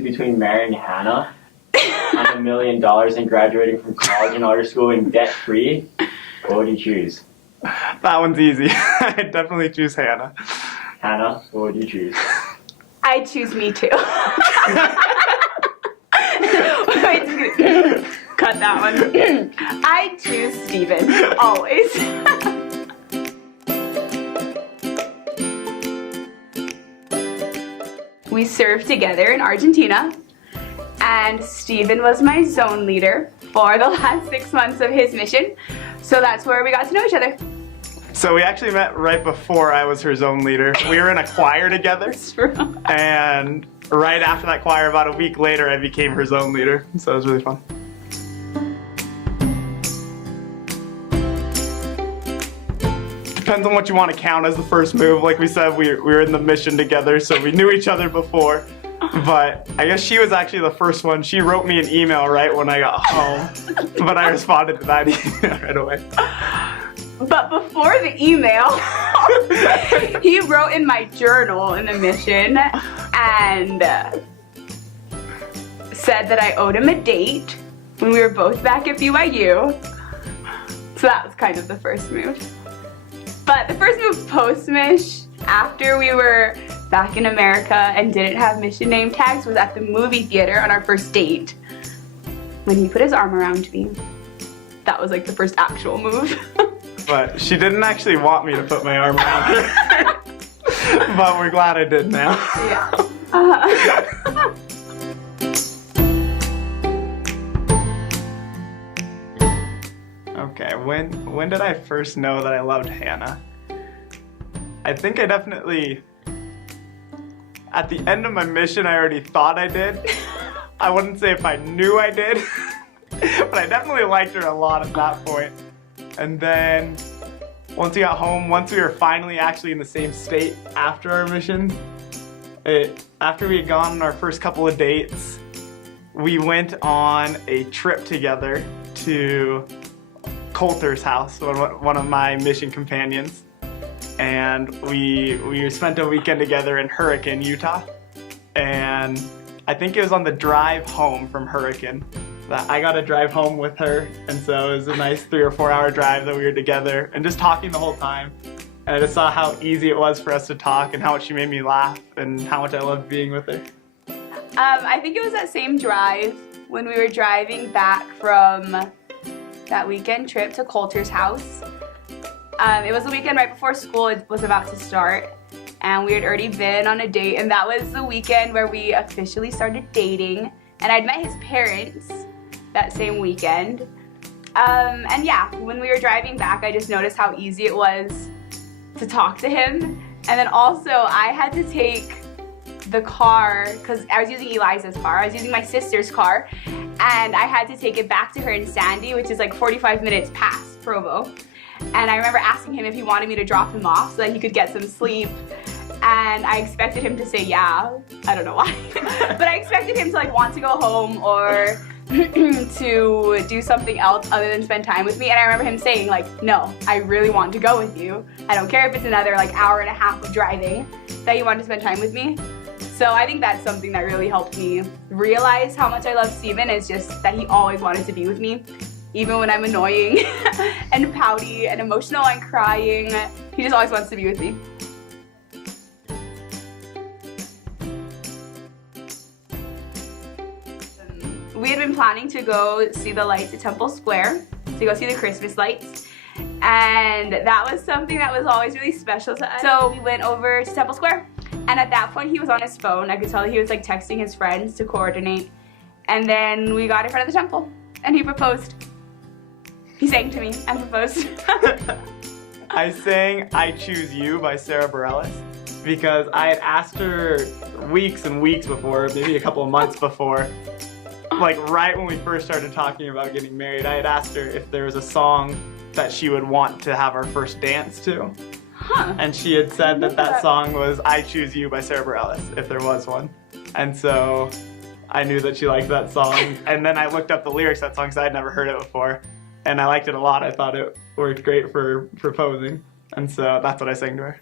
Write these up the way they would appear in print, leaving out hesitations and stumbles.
choose between marrying Hannah and $1 million and graduating from college and art school and debt-free, what would you choose? That one's easy. I'd definitely choose Hannah. Hannah, what would you choose? I choose me too. Cut that one. I choose Steven, always. We served together in Argentina, and Steven was my zone leader for the last 6 months of his mission, so that's where we got to know each other. So we actually met right before I was her zone leader. We were in a choir together, That's true. and right after that choir, about a week later, I became her zone leader, so it was really fun. Depends on what you want to count as the first move. Like we said, we were in the mission together, so we knew each other before. But I guess she was actually the first one. She wrote me an email right when I got home, but I responded to that email right away. But before the email, he wrote in my journal in the mission and said that I owed him a date when we were both back at BYU. So that was kind of the first move. But the first move post-Mish, after we were back in America and didn't have mission name tags, was at the movie theater on our first date when he put his arm around me. That was like the first actual move. But she didn't actually want me to put my arm around her. But we're glad I did now. Yeah. Okay, when did I first know that I loved Hannah? I think I definitely, at the end of my mission, I already thought I did. I wouldn't say if I knew I did, but I definitely liked her a lot at that point. And then once we got home, once we were finally actually in the same state after our mission, after we had gone on our first couple of dates, we went on a trip together to Coulter's house, one of my mission companions. And we spent a weekend together in Hurricane, Utah. And I think it was on the drive home from Hurricane that I got to drive home with her, and so it was a nice 3 or 4 hour drive that we were together and just talking the whole time. And I just saw how easy it was for us to talk and how much she made me laugh and how much I loved being with her. I think it was that same drive when we were driving back from that weekend trip to Coulter's house. It was the weekend right before school was about to start, and we had already been on a date, and that was the weekend where we officially started dating, and I'd met his parents that same weekend. And yeah, when we were driving back, I just noticed how easy it was to talk to him. And then also I had to take the car, because I was using Eliza's car, I was using my sister's car, and I had to take it back to her in Sandy, which is like 45 minutes past Provo. And I remember asking him if he wanted me to drop him off so that he could get some sleep. And I expected him to say yeah. I don't know why. But I expected him to like want to go home or to do something else other than spend time with me. And I remember him saying like, no, I really want to go with you. I don't care if it's another like hour and a half of driving, that you want to spend time with me. So I think that's something that really helped me realize how much I love Steven, is just that he always wanted to be with me. Even when I'm annoying and pouty and emotional and crying, he just always wants to be with me. We had been planning to go see the lights at Temple Square, to go see the Christmas lights. And that was something that was always really special to us. So we went over to Temple Square, and at that point he was on his phone. I could tell that he was like texting his friends to coordinate. And then we got in front of the temple, and he proposed. He sang to me and proposed. I sang I Choose You by Sarah Bareilles because I had asked her weeks and weeks before, maybe a couple of months before, like right when we first started talking about getting married, I had asked her if there was a song that she would want to have our first dance to. Huh. And she had said that song was I Choose You by Sarah Bareilles, if there was one. And so I knew that she liked that song. And then I looked up the lyrics of that song because I had never heard it before. And I liked it a lot. I thought it worked great for proposing. And so that's what I sang to her.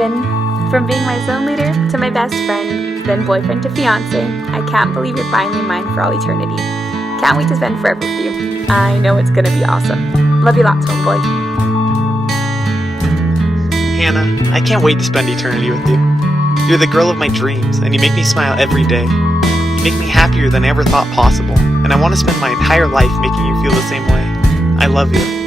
Steven. From being my zone leader to my best friend, then boyfriend to fiance, I can't believe you're finally mine for all eternity. Can't wait to spend forever with you. I know it's gonna be awesome. Love you lots, homeboy. Hannah, I can't wait to spend eternity with you. You're the girl of my dreams, and you make me smile every day. You make me happier than I ever thought possible, and I want to spend my entire life making you feel the same way. I love you.